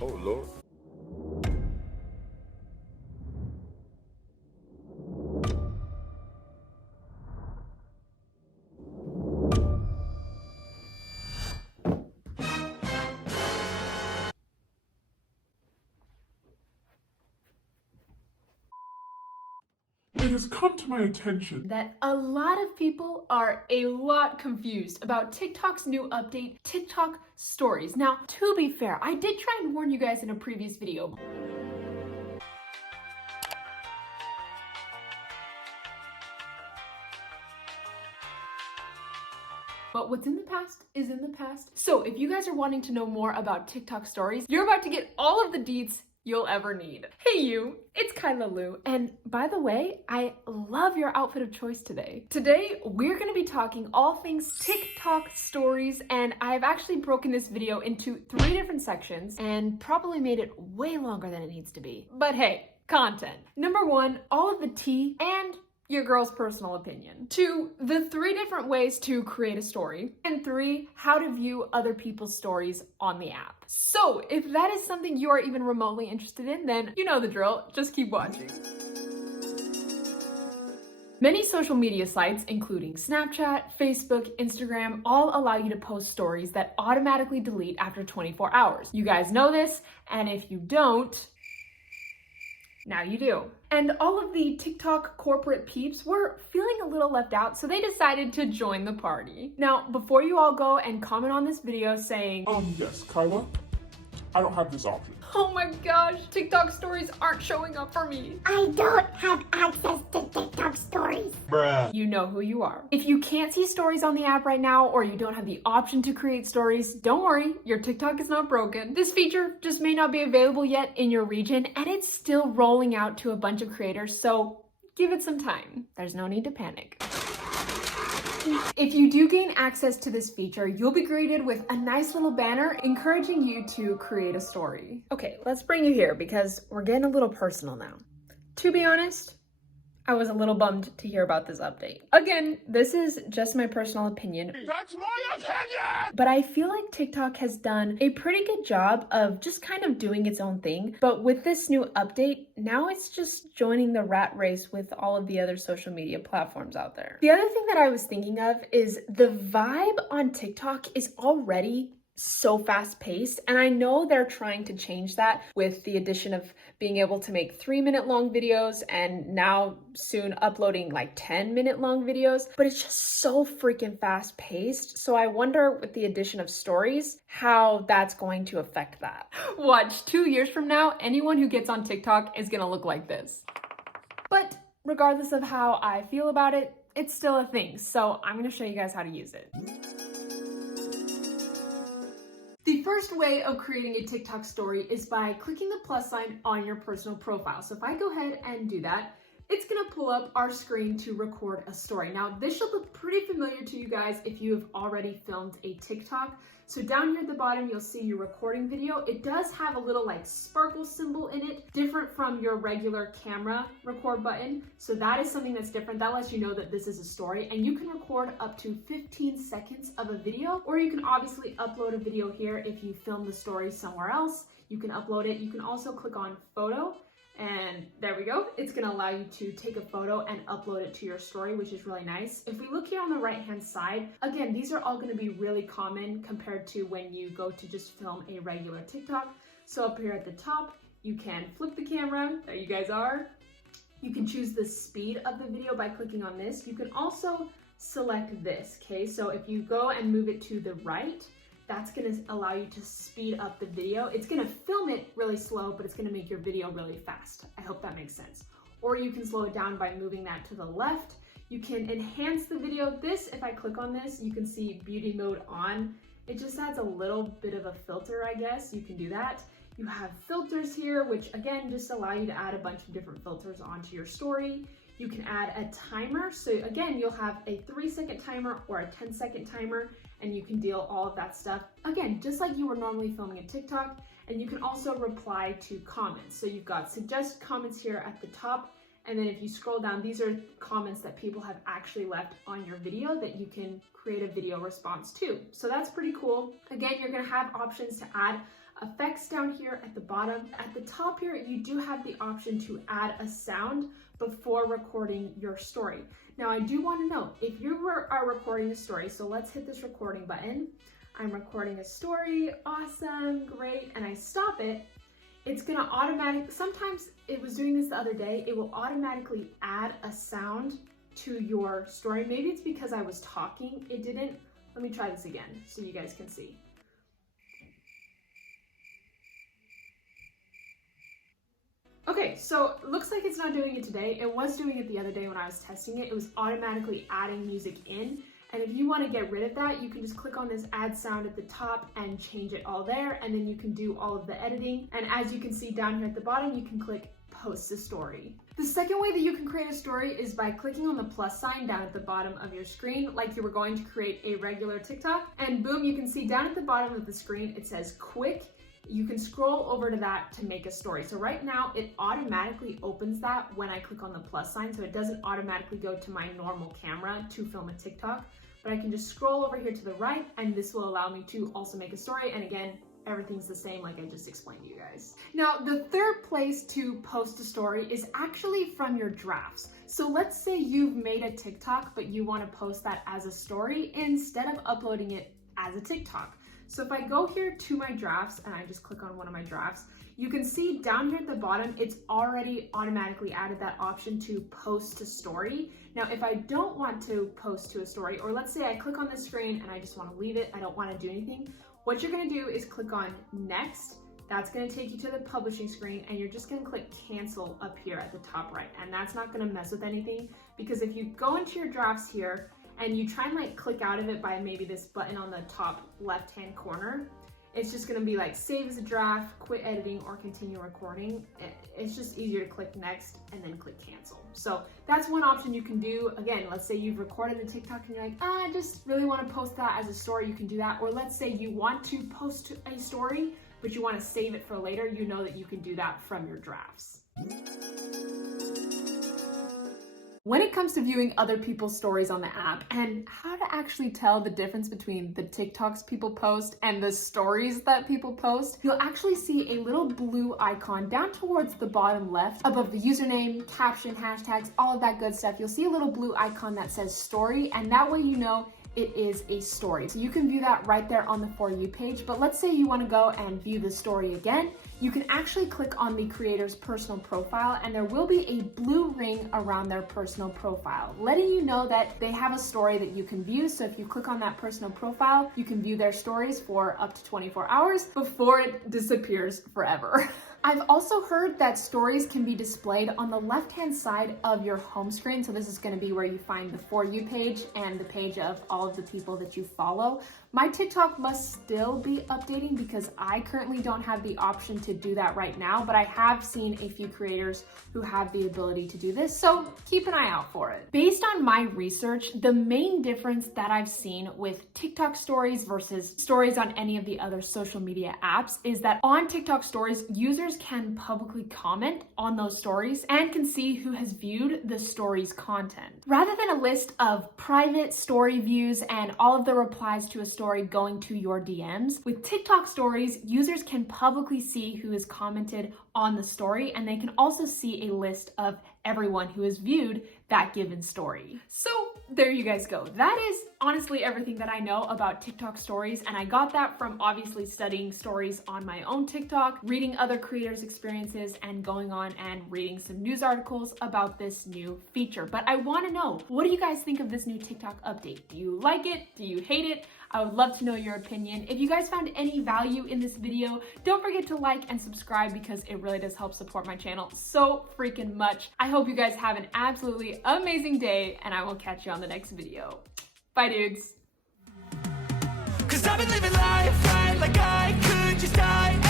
Oh, Lord. It has come to my attention that a lot of people are a lot confused about TikTok's new update, TikTok Stories. Now, to be fair, I did try and warn you guys in a previous video. But what's in the past is in the past. So if you guys are wanting to know more about TikTok Stories, you're about to get all of the deets you'll ever need. Hey you, it's Kyla Lou, and by the way, I love your outfit of choice today. Today, we're gonna be talking all things TikTok Stories, and I've actually broken this video into 3 different sections and probably made it way longer than it needs to be. But hey, content. Number 1, all of the tea and your girl's personal opinion. 2, the 3 different ways to create a story. And 3, how to view other people's stories on the app. So if that is something you are even remotely interested in, then you know the drill, just keep watching. Many social media sites, including Snapchat, Facebook, Instagram, all allow you to post stories that automatically delete after 24 hours. You guys know this, and if you don't, now you do. And all of the TikTok corporate peeps were feeling a little left out, so they decided to join the party. Now, before you all go and comment on this video saying, yes, Kyla, I don't have this option. oh my gosh, TikTok stories aren't showing up for me. I don't have access to TikTok stories. Bruh. You know who you are. If you can't see stories on the app right now, or you don't have the option to create stories, don't worry, your TikTok is not broken. This feature just may not be available yet in your region, and it's still rolling out to a bunch of creators, so give it some time. There's no need to panic. If you do gain access to this feature, you'll be greeted with a nice little banner encouraging you to create a story. Okay, let's bring you here because we're getting a little personal now. To be honest, I was a little bummed to hear about this update. Again, this is just my personal opinion. That's my opinion! But I feel like TikTok has done a pretty good job of just kind of doing its own thing. But with this new update, now it's just joining the rat race with all of the other social media platforms out there. The other thing that I was thinking of is the vibe on TikTok is already so fast-paced, and I know they're trying to change that with the addition of being able to make 3-minute long videos and now soon uploading like 10-minute long videos, but it's just so freaking fast-paced. So I wonder with the addition of stories how that's going to affect that. Watch, 2 years from now, anyone who gets on TikTok is gonna look like this. But regardless of how I feel about it, it's still a thing, so I'm gonna show you guys how to use it. The first way of creating a TikTok story is by clicking the plus sign on your personal profile. So if I go ahead and do that, it's gonna pull up our screen to record a story. Now, this should look pretty familiar to you guys if you have already filmed a TikTok. So down here at the bottom, you'll see your recording video. It does have a little like sparkle symbol in it, different from your regular camera record button. So that is something that's different. That lets you know that this is a story, and you can record up to 15 seconds of a video, or you can obviously upload a video here if you film the story somewhere else. You can upload it. You can also click on photo, and there we go. It's gonna allow you to take a photo and upload it to your story, which is really nice. If we look here on the right-hand side, again, these are all gonna be really common compared to when you go to just film a regular TikTok. So up here at the top, you can flip the camera. There you guys are. You can choose the speed of the video by clicking on this. You can also select this, okay? So if you go and move it to the right, that's gonna allow you to speed up the video. It's gonna film it really slow, but it's gonna make your video really fast. I hope that makes sense. Or you can slow it down by moving that to the left. You can enhance the video. This, if I click on this, you can see beauty mode on. It just adds a little bit of a filter, I guess. You can do that. You have filters here, which again, just allow you to add a bunch of different filters onto your story. You can add a timer. So again, you'll have a 3-second timer or a 10-second timer, and you can deal all of that stuff. Again, just like you were normally filming a TikTok. And you can also reply to comments. So you've got suggest comments here at the top. And then if you scroll down, these are comments that people have actually left on your video that you can create a video response to. So that's pretty cool. Again, you're gonna have options to add effects down here at the bottom. At the top here, you do have the option to add a sound before recording your story. Now, I do want to know, if you are recording a story, so let's hit this recording button. I'm recording a story, awesome, great, and I stop it. It's gonna sometimes it was doing this the other day, it will automatically add a sound to your story. Maybe it's because I was talking, it didn't. Let me try this again so you guys can see. Okay, so it looks like it's not doing it today. It was doing it the other day when I was testing it. It was automatically adding music in. And if you want to get rid of that, you can just click on this add sound at the top and change it all there. And then you can do all of the editing. And as you can see down here at the bottom, you can click post a story. The second way that you can create a story is by clicking on the plus sign down at the bottom of your screen, like you were going to create a regular TikTok. And boom, you can see down at the bottom of the screen, it says quick. You can scroll over to that to make a story. So right now it automatically opens that when I click on the plus sign. So it doesn't automatically go to my normal camera to film a TikTok, but I can just scroll over here to the right and this will allow me to also make a story. And again, everything's the same like I just explained to you guys. Now, the third place to post a story is actually from your drafts. So let's say you've made a TikTok, but you want to post that as a story instead of uploading it as a TikTok. So if I go here to my drafts and I just click on one of my drafts, you can see down here at the bottom, it's already automatically added that option to post to story. Now, if I don't want to post to a story, or let's say I click on the screen and I just want to leave it, I don't want to do anything, what you're going to do is click on next. That's going to take you to the publishing screen and you're just going to click cancel up here at the top right. And that's not going to mess with anything, because if you go into your drafts here and you try and like click out of it by maybe this button on the top left hand corner, it's just going to be like save as a draft, quit editing, or continue recording. It's just easier to click next and then click cancel. So that's one option you can do. Again, let's say you've recorded a TikTok and you're like, I just really want to post that as a story. You can do that. Or let's say you want to post a story, but you want to save it for later. You know that you can do that from your drafts. When it comes to viewing other people's stories on the app and how to actually tell the difference between the TikToks people post and the stories that people post, you'll actually see a little blue icon down towards the bottom left above the username, caption, hashtags, all of that good stuff. You'll see a little blue icon that says story, and that way you know it is a story. So you can view that right there on the For You page. But let's say you want to go and view the story again. You can actually click on the creator's personal profile and there will be a blue ring around their personal profile, letting you know that they have a story that you can view. So if you click on that personal profile, you can view their stories for up to 24 hours before it disappears forever. I've also heard that stories can be displayed on the left-hand side of your home screen. So this is going to be where you find the For You page and the page of all of the people that you follow. My TikTok must still be updating because I currently don't have the option to do that right now, but I have seen a few creators who have the ability to do this, so keep an eye out for it. Based on my research, the main difference that I've seen with TikTok stories versus stories on any of the other social media apps is that on TikTok stories, users can publicly comment on those stories and can see who has viewed the story's content. Rather than a list of private story views and all of the replies to a story going to your DMs, with TikTok stories, users can publicly see who has commented on the story, and they can also see a list of everyone who has viewed that given story. So there you guys go. That is honestly everything that I know about TikTok stories, and I got that from obviously studying stories on my own TikTok, reading other creators' experiences, and going on and reading some news articles about this new feature. But I want to know, what do you guys think of this new TikTok update? Do you like it? Do you hate it? I would love to know your opinion. If you guys found any value in this video, don't forget to like and subscribe because it really does help support my channel so freaking much. I hope you guys have an absolutely amazing day, and I will catch you on the next video. Bye, dudes. 'Cause I've been living life right like I could just die